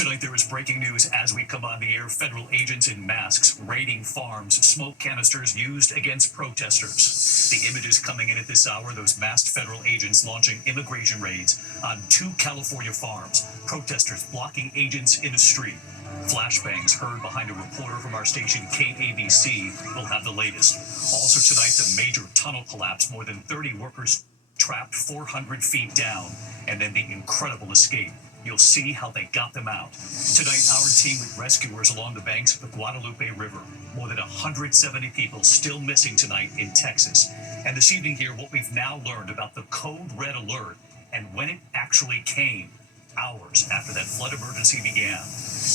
Tonight, there is breaking news as we come on the air. Federal agents in masks raiding farms, smoke canisters used against protesters. The images coming in at this hour, those masked federal agents launching immigration raids on 2 California farms. Protesters blocking agents in the street. Flashbangs heard behind a reporter from our station KABC. Will have the latest. Also tonight, the major tunnel collapse. More than 30 workers trapped 400 feet down. And then the incredible escape. You'll see how they got them out. Tonight, our team with rescuers along the banks of the Guadalupe River. More than 170 people still missing tonight in Texas. And this evening here, what we've now learned about the code red alert and when it actually came, hours after that flood emergency began.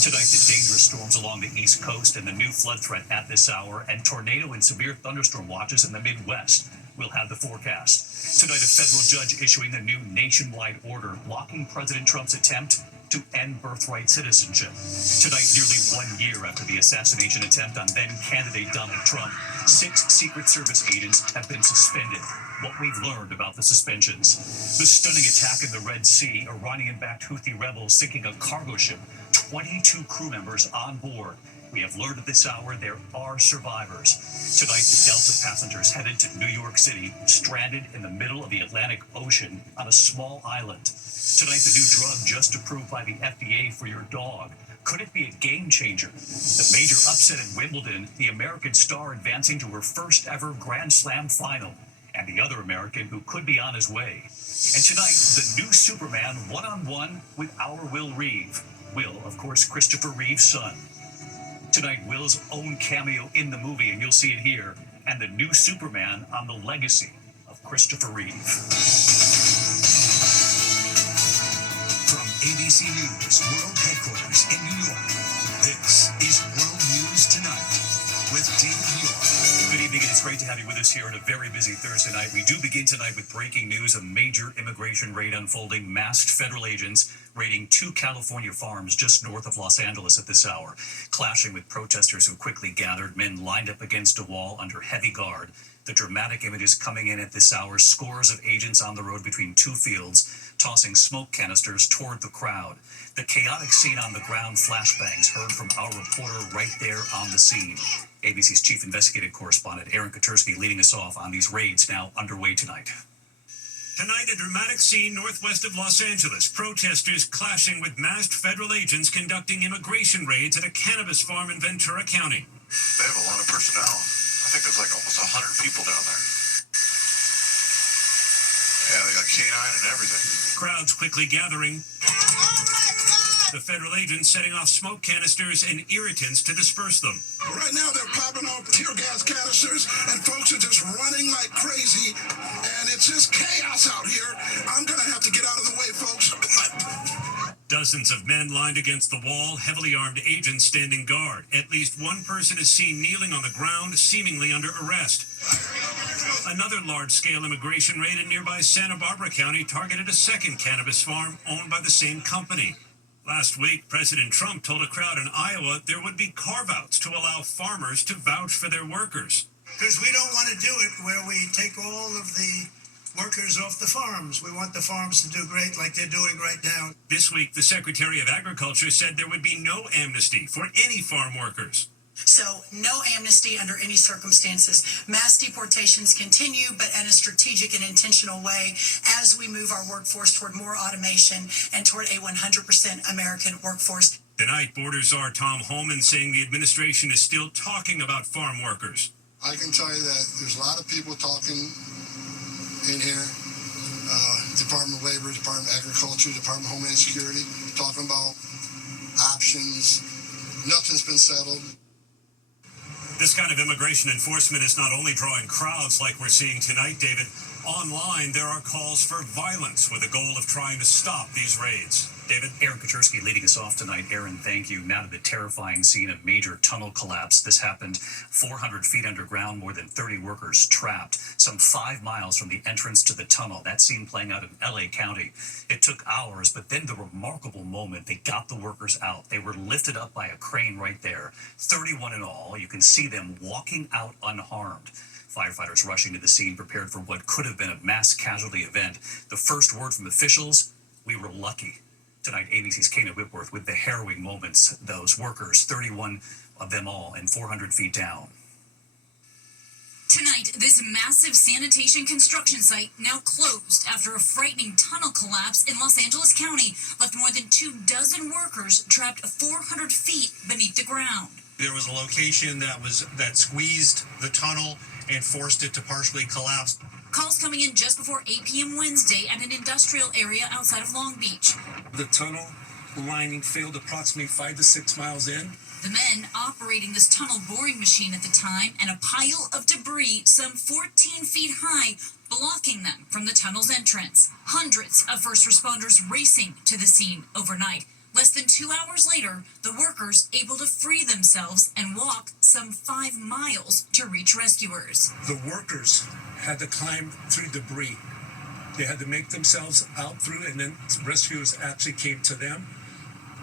Tonight, the dangerous storms along the East Coast and the new flood threat at this hour, and tornado and severe thunderstorm watches in the Midwest. We'll have the forecast. Tonight, a federal judge issuing the new nationwide order blocking President Trump's attempt to end birthright citizenship. Tonight, nearly 1 year after the assassination attempt on then-candidate Donald Trump, 6 Secret Service agents have been suspended. What we've learned about the suspensions. The stunning attack in the Red Sea, Iranian-backed Houthi rebels sinking a cargo ship, 22 crew members on board. We have learned at this hour there are survivors. Tonight, the Delta passengers headed to New York City, stranded in the middle of the Atlantic Ocean on a small island. Tonight, the new drug just approved by the FDA for your dog. Could it be a game changer? The major upset at Wimbledon, the American star advancing to her first ever Grand Slam final, and the other American who could be on his way. And tonight, the new Superman one-on-one with our Will Reeve. Will, of course, Christopher Reeve's son. Tonight, Will's own cameo in the movie, and you'll see it here, and the new Superman on the legacy of Christopher Reeve. From ABC News World Headquarters in New York, this is World News Tonight with David York. Good evening, and it's great to have you with us here on a very busy Thursday night. We do begin tonight with breaking news, a major immigration raid unfolding, masked federal agents raiding 2 California farms just north of Los Angeles at this hour, clashing with protesters who quickly gathered, men lined up against a wall under heavy guard. The dramatic images coming in at this hour, scores of agents on the road between 2 fields, tossing smoke canisters toward the crowd. The chaotic scene on the ground, flashbangs heard from our reporter right there on the scene. ABC's chief investigative correspondent, Aaron Katersky, leading us off on these raids now underway tonight. Tonight, a dramatic scene northwest of Los Angeles. Protesters clashing with masked federal agents conducting immigration raids at a cannabis farm in Ventura County. They have a lot of personnel. I think there's like almost 100 people down there. Yeah, they got K9 and everything. Crowds quickly gathering. The federal agents setting off smoke canisters and irritants to disperse them. Right now, they're popping off tear gas canisters, and folks are just running like crazy, and it's just chaos out here. I'm going to have to get out of the way, folks. Dozens of men lined against the wall, heavily armed agents standing guard. At least one person is seen kneeling on the ground, seemingly under arrest. Another large-scale immigration raid in nearby Santa Barbara County targeted a second cannabis farm owned by the same company. Last week, President Trump told a crowd in Iowa there would be carve-outs to allow farmers to vouch for their workers. Because we don't want to do it where we take all of the workers off the farms. We want the farms to do great like they're doing right now. This week, the Secretary of Agriculture said there would be no amnesty for any farm workers. So no amnesty under any circumstances. Mass deportations continue, but in a strategic and intentional way as we move our workforce toward more automation and toward a 100% American workforce. Tonight, Border Czar Tom Homan saying the administration is still talking about farm workers. I can tell you that there's a lot of people talking in here, Department of Labor, Department of Agriculture, Department of Homeland Security, talking about options. Nothing's been settled. This kind of immigration enforcement is not only drawing crowds like we're seeing tonight, David. Online, there are calls for violence with the goal of trying to stop these raids. David, Aaron Katersky leading us off tonight. Aaron, thank you. Now to the terrifying scene of major tunnel collapse. This happened 400 feet underground, more than 30 workers trapped, some 5 miles from the entrance to the tunnel. That scene playing out in LA County. It took hours, but then the remarkable moment, they got the workers out. They were lifted up by a crane right there. 31 in all. You can see them walking out unharmed. Firefighters rushing to the scene, prepared for what could have been a mass casualty event. The first word from officials, we were lucky. Tonight, ABC's Kana Whitworth with the harrowing moments. Those workers, 31 of them all, and 400 feet down. Tonight, this massive sanitation construction site now closed after a frightening tunnel collapse in Los Angeles County left more than 24 workers trapped 400 feet beneath the ground. There was a location that squeezed the tunnel and forced it to partially collapse. Calls coming in just before 8 p.m. Wednesday at an industrial area outside of Long Beach. The tunnel lining failed approximately 5 to 6 miles in. The men operating this tunnel boring machine at the time and a pile of debris some 14 feet high blocking them from the tunnel's entrance. Hundreds of first responders racing to the scene overnight. Less than 2 hours later, the workers able to free themselves and walk some 5 miles to reach rescuers. The workers had to climb through debris. They had to make themselves out through, and then rescuers actually came to them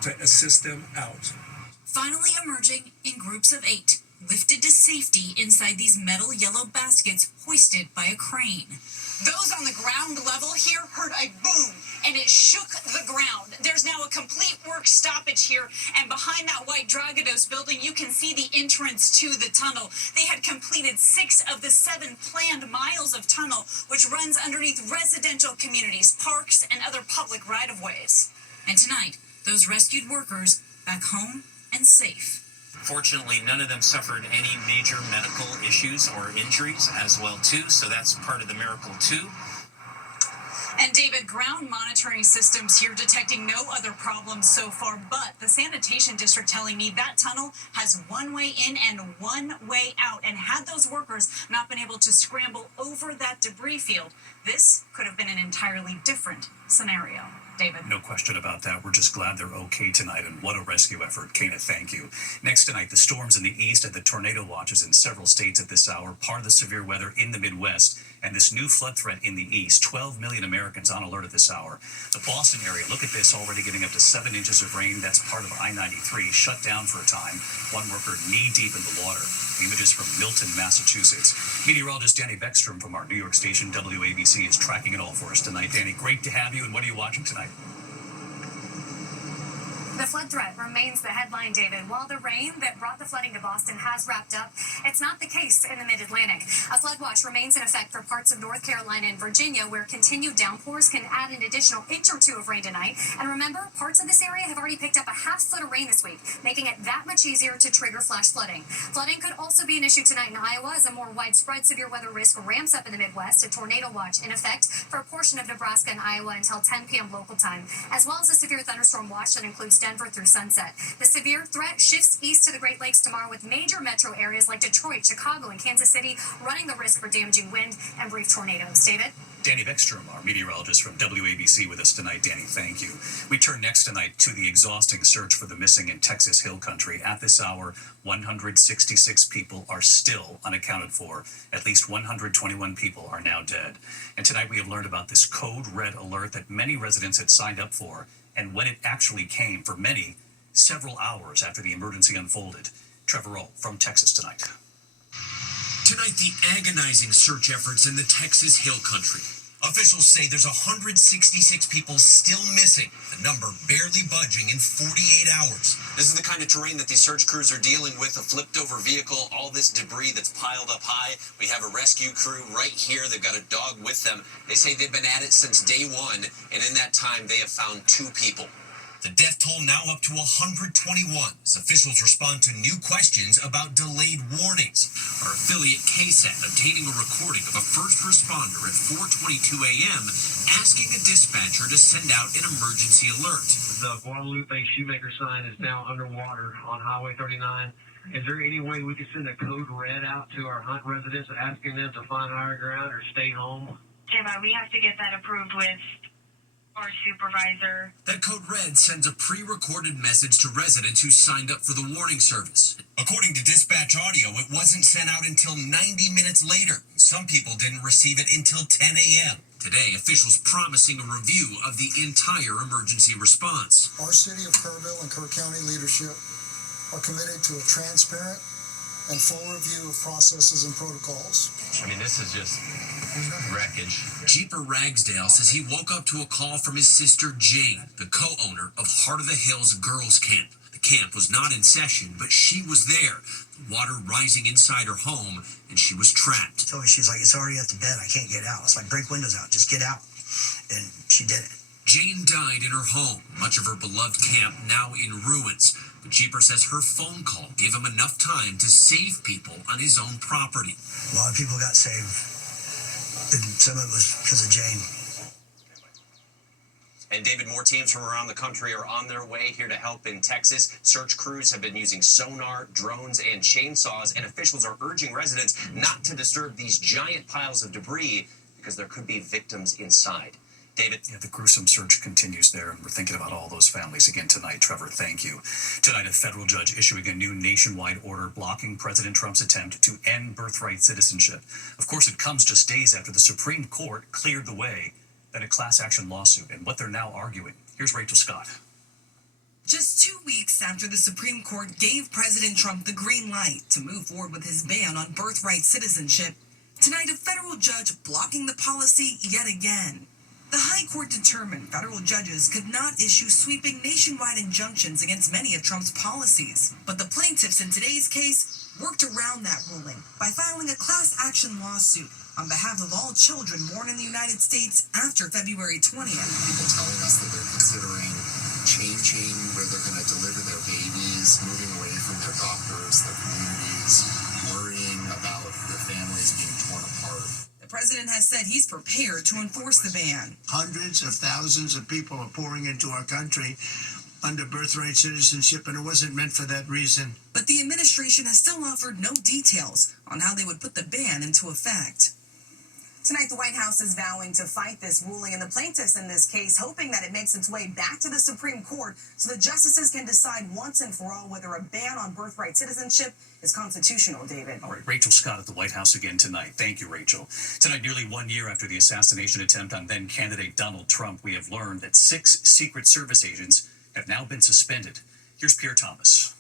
to assist them out. Finally emerging in groups of 8, lifted to safety inside these metal yellow baskets hoisted by a crane. Those on the ground level here heard a boom, and it shook the ground. There's now a complete work stoppage here, and behind that white Dragados building, you can see the entrance to the tunnel. They had completed 6 of the 7 planned miles of tunnel, which runs underneath residential communities, parks, and other public right-of-ways. And tonight, those rescued workers back home and safe. Fortunately, none of them suffered any major medical issues or injuries as well, too, so that's part of the miracle, too. And David, ground monitoring systems here detecting no other problems so far, but the sanitation district telling me that tunnel has one way in and one way out. And had those workers not been able to scramble over that debris field, this could have been an entirely different scenario. David. No question about that. We're just glad they're okay tonight, and what a rescue effort. Kana, thank you. Next tonight, the storms in the east and the tornado watches in several states at this hour, part of the severe weather in the Midwest, and this new flood threat in the east. 12 million Americans on alert at this hour. The Boston area, look at this, already getting up to 7 inches of rain. That's part of I-93, shut down for a time. One worker knee-deep in the water. Images from Milton, Massachusetts. Meteorologist Danny Beckstrom from our New York station, WABC, is tracking it all for us tonight. Danny, great to have you, and what are you watching tonight? The flood threat remains the headline, David. While the rain that brought the flooding to Boston has wrapped up, it's not the case in the mid-Atlantic. A flood watch remains in effect for parts of North Carolina and Virginia, where continued downpours can add an additional inch or 2 of rain tonight. And remember, parts of this area have already picked up a half foot of rain this week, making it that much easier to trigger flash flooding. Flooding could also be an issue tonight in Iowa as a more widespread severe weather risk ramps up in the Midwest. A tornado watch in effect for a portion of Nebraska and Iowa until 10 p.m. local time, as well as a severe thunderstorm watch that includes Denver through sunset. The severe threat shifts east to the Great Lakes tomorrow, with major metro areas like Detroit, Chicago, and Kansas City running the risk for damaging wind and brief tornadoes. David? Danny Beckstrom, our meteorologist from WABC, with us tonight. Danny, thank you. We turn next tonight to the exhausting search for the missing in Texas Hill Country. At this hour, 166 people are still unaccounted for. At least 121 people are now dead. And tonight we have learned about this code red alert that many residents had signed up for, and when it actually came, for many, several hours after the emergency unfolded. Trevor Roll from Texas tonight. Tonight, the agonizing search efforts in the Texas Hill Country. Officials say there's 166 people still missing, the number barely budging in 48 hours. This is the kind of terrain that these search crews are dealing with, a flipped-over vehicle, all this debris that's piled up high. We have a rescue crew right here. They've got a dog with them. They say they've been at it since day one, and in that time, they have found 2 people. The death toll now up to 121 as officials respond to new questions about delayed warnings. Our affiliate KSAT obtaining a recording of a first responder at 4:22 a.m. asking a dispatcher to send out an emergency alert. The Guadalupe Shoemaker sign is now underwater on Highway 39. Is there any way we could send a code red out to our Hunt residents asking them to find higher ground or stay home? Gemma, we have to get that approved with our supervisor. That code red sends a pre-recorded message to residents who signed up for the warning service. According to dispatch audio, it wasn't sent out until 90 minutes later. Some people didn't receive it until 10 a.m. Today, officials promising a review of the entire emergency response. Our city of Kerrville and Kerr County leadership are committed to a transparent and full review of processes and protocols. I mean, this is just wreckage. Jeeper Ragsdale says he woke up to a call from his sister Jane, the co-owner of Heart of the Hills Girls Camp. The camp was not in session, but she was there. The water rising inside her home, and she was trapped. So she's like, it's already at the bed. I can't get out. It's like, break windows out. Just get out. And she did it. Jane died in her home, much of her beloved camp now in ruins. But Jeeper says her phone call gave him enough time to save people on his own property. A lot of people got saved, and some of it was because of Jane. And David, more teams from around the country are on their way here to help in Texas. Search crews have been using sonar, drones, and chainsaws, and officials are urging residents not to disturb these giant piles of debris because there could be victims inside. David? Yeah, the gruesome search continues there, and we're thinking about all those families again tonight. Trevor, thank you. Tonight, a federal judge issuing a new nationwide order blocking President Trump's attempt to end birthright citizenship. Of course, it comes just days after the Supreme Court cleared the way, then a class action lawsuit, and what they're now arguing. Here's Rachel Scott. Just 2 weeks after the Supreme Court gave President Trump the green light to move forward with his ban on birthright citizenship, tonight a federal judge blocking the policy yet again. The High Court determined federal judges could not issue sweeping nationwide injunctions against many of Trump's policies. But the plaintiffs in today's case worked around that ruling by filing a class action lawsuit on behalf of all children born in the United States after February 20th. People telling us that they're considering changing where they're going to deliver their babies, moving away from their doctors, their communities, worrying about their families being torn apart. The president has said he's prepared to enforce the ban. Hundreds of thousands of people are pouring into our country under birthright citizenship, and it wasn't meant for that reason. But the administration has still offered no details on how they would put the ban into effect. Tonight, the White House is vowing to fight this ruling, and the plaintiffs in this case hoping that it makes its way back to the Supreme Court so the justices can decide once and for all whether a ban on birthright citizenship is constitutional, David. All right, Rachel Scott at the White House again tonight. Thank you, Rachel. Tonight, nearly 1 year after the assassination attempt on then-candidate Donald Trump, we have learned that 6 Secret Service agents have now been suspended. Here's Pierre Thomas.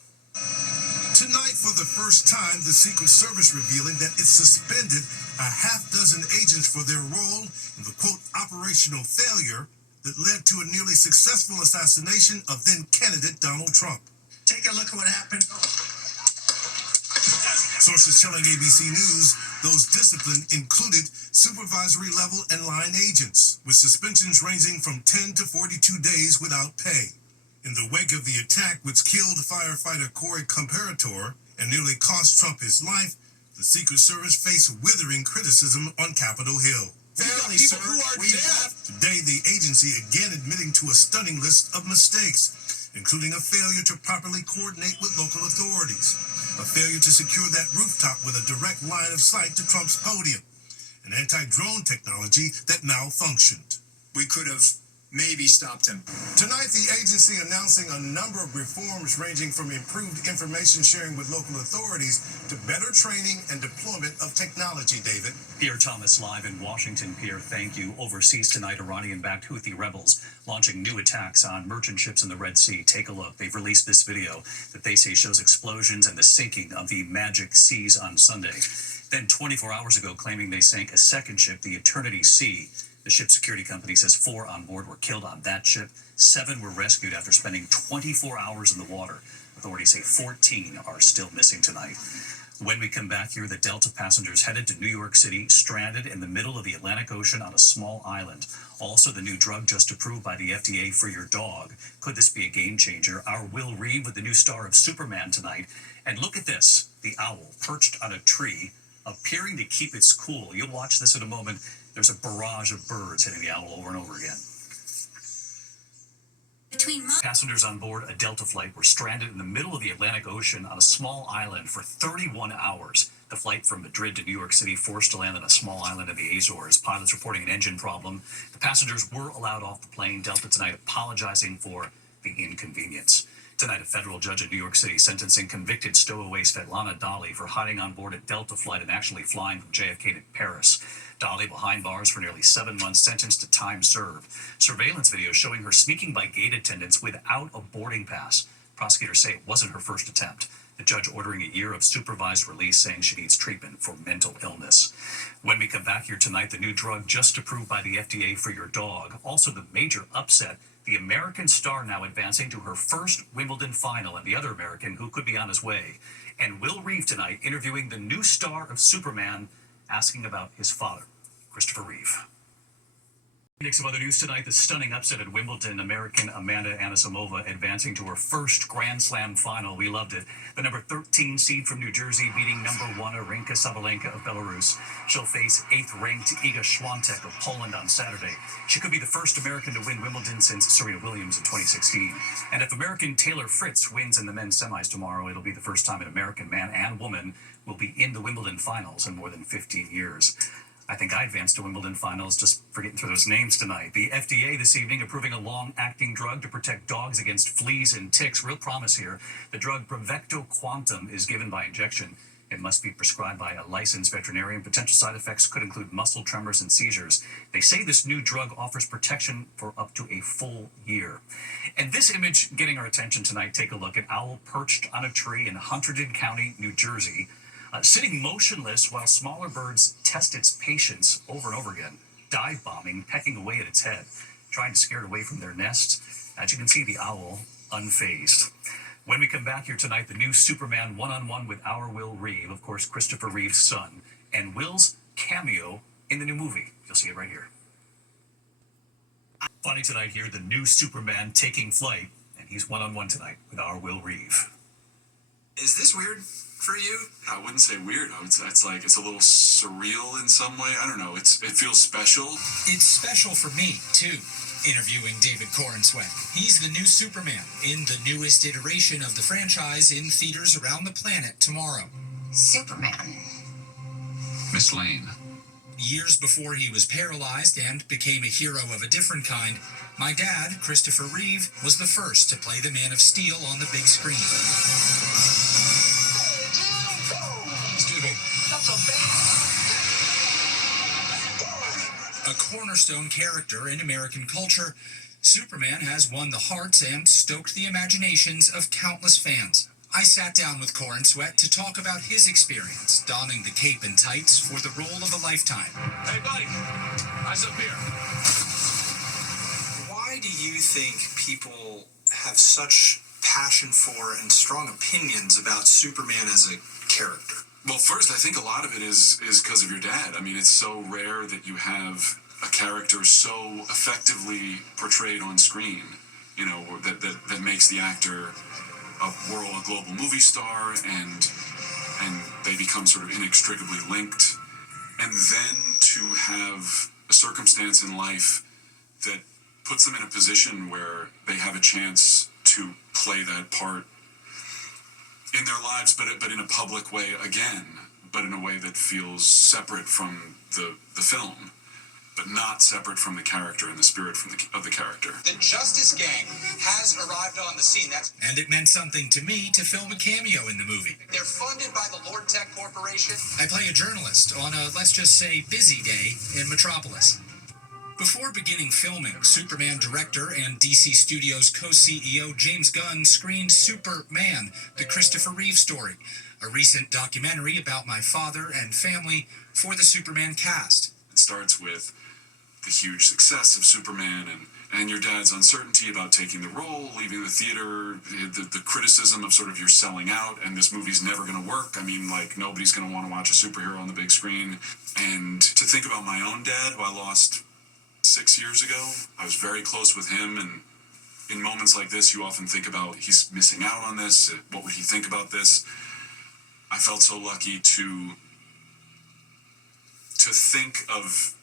Tonight, for the first time, the Secret Service revealing that it suspended a half-dozen agents for their role in the, quote, operational failure that led to a nearly successful assassination of then-candidate Donald Trump. Take a look at what happened. Sources telling ABC News those disciplined included supervisory level and line agents, with suspensions ranging from 10 to 42 days without pay. In the wake of the attack which killed firefighter Corey Comparator and nearly cost Trump his life, the Secret Service faced withering criticism on Capitol Hill. Family, people who are dead. Today, the agency again admitting to a stunning list of mistakes, including a failure to properly coordinate with local authorities, a failure to secure that rooftop with a direct line of sight to Trump's podium, an anti-drone technology that malfunctioned. We could have maybe stopped him. Tonight, the agency announcing a number of reforms ranging from improved information sharing with local authorities to better training and deployment of technology, David. Pierre Thomas live in Washington. Pierre, thank you. Overseas tonight, Iranian-backed Houthi rebels launching new attacks on merchant ships in the Red Sea. Take a look. They've released this video that they say shows explosions and the sinking of the Magic Seas on Sunday. Then 24 hours ago, claiming they sank a second ship, the Eternity Sea. The ship's security company says 4 on board were killed on that ship. 7 were rescued after spending 24 hours in the water. Authorities say 14 are still missing tonight. When we come back here, the Delta passengers headed to New York City, stranded in the middle of the Atlantic Ocean on a small island. Also, the new drug just approved by the FDA for your dog. Could this be a game changer? Our Will Reed with the new star of Superman tonight. And look at this, the owl perched on a tree, appearing to keep its cool. You'll watch this in a moment. There's a barrage of birds hitting the owl over and over again. Passengers on board a Delta flight were stranded in the middle of the Atlantic Ocean on a small island for 31 hours. The flight from Madrid to New York City forced to land on a small island in the Azores. Pilots reporting an engine problem. The passengers were allowed off the plane. Delta tonight apologizing for the inconvenience. Tonight, a federal judge in New York City sentencing convicted stowaway Svetlana Dali for hiding on board a Delta flight and actually flying from JFK to Paris. Dali behind bars for nearly 7 months, sentenced to time served. Surveillance video showing her sneaking by gate attendants without a boarding pass. Prosecutors say it wasn't her first attempt. The The judge ordering a year of supervised release, saying she needs treatment for mental illness. When we come back here tonight, the new drug just approved by the FDA for your dog. Also, the major upset, the American star now advancing to her first Wimbledon final, and the other American who could be on his way. And Will Reeve tonight interviewing the new star of Superman, asking about his father, Christopher Reeve. Some other news tonight, the stunning upset at Wimbledon, American Amanda Anisimova advancing to her first Grand Slam final. We loved it. The number 13 seed from New Jersey beating number 1 Arinka Sabalenka of Belarus. She'll face 8th-ranked Iga Świątek of Poland on Saturday. She could be the first American to win Wimbledon since Serena Williams in 2016. And if American Taylor Fritz wins in the men's semis tomorrow, it'll be the first time an American man and woman will be in the Wimbledon finals in more than 15 years. I think I advanced to Wimbledon finals just for getting through those names tonight. The FDA this evening approving a long-acting drug to protect dogs against fleas and ticks. Real promise here. The drug Bravecto Quantum is given by injection. It must be prescribed by a licensed veterinarian. Potential side effects could include muscle tremors and seizures. They say this new drug offers protection for up to a full year. And this image getting our attention tonight, take a look. An owl perched on a tree in Hunterdon County, New Jersey. Sitting motionless while smaller birds test its patience over and over again, dive bombing, pecking away at its head, trying to scare it away from their nests. As you can see, the owl unfazed. When we come back here tonight, the new Superman one-on-one with our Will Reeve, of course, Christopher Reeve's son, and Will's cameo in the new movie. You'll see it right here. Funny tonight here, the new Superman taking flight, and he's one-on-one tonight with our Will Reeve. Is this weird for you? I wouldn't say weird. I would say it's a little surreal in some way. I don't know. It feels special. It's special for me, too, interviewing David Corenswet. He's the new Superman in the newest iteration of the franchise in theaters around the planet tomorrow. Superman. Miss Lane. Years before he was paralyzed and became a hero of a different kind, my dad, Christopher Reeve, was the first to play the Man of Steel on the big screen. Excuse me. A cornerstone character in American culture, Superman has won the hearts and stoked the imaginations of countless fans. I sat down with Corenswet to talk about his experience donning the cape and tights for the role of a lifetime. Hey, buddy. Eyes up here. Why do you think people have such passion for and strong opinions about Superman as a character? Well, first, I think a lot of it is because of your dad. I mean, it's so rare that you have a character so effectively portrayed on screen, you know, that makes the actor a global movie star, and they become sort of inextricably linked. And then to have a circumstance in life that puts them in a position where they have a chance to play that part in their lives, but in a public way again, but in a way that feels separate from the film, but not separate from the character and the spirit of the character. The Justice Gang has arrived on the scene. And it meant something to me to film a cameo in the movie. They're funded by the Lord Tech Corporation. I play a journalist on a, let's just say, busy day in Metropolis. Before beginning filming, Superman director and DC Studios co-CEO James Gunn screened Superman, the Christopher Reeve story, a recent documentary about my father and family for the Superman cast. It starts with the huge success of Superman and your dad's uncertainty about taking the role, leaving the theater, the criticism of sort of you're selling out and this movie's never going to work. I mean, like, nobody's going to want to watch a superhero on the big screen. And to think about my own dad, who I lost 6 years ago, I was very close with him, and in moments like this, you often think about he's missing out on this. What would he think about this? I felt so lucky to think of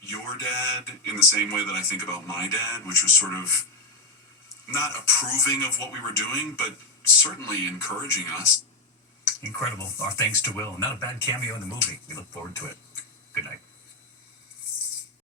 your dad in the same way that I think about my dad, which was sort of not approving of what we were doing, but certainly encouraging us. Incredible. Our thanks to Will. Not a bad cameo in the movie. We look forward to it. Good night.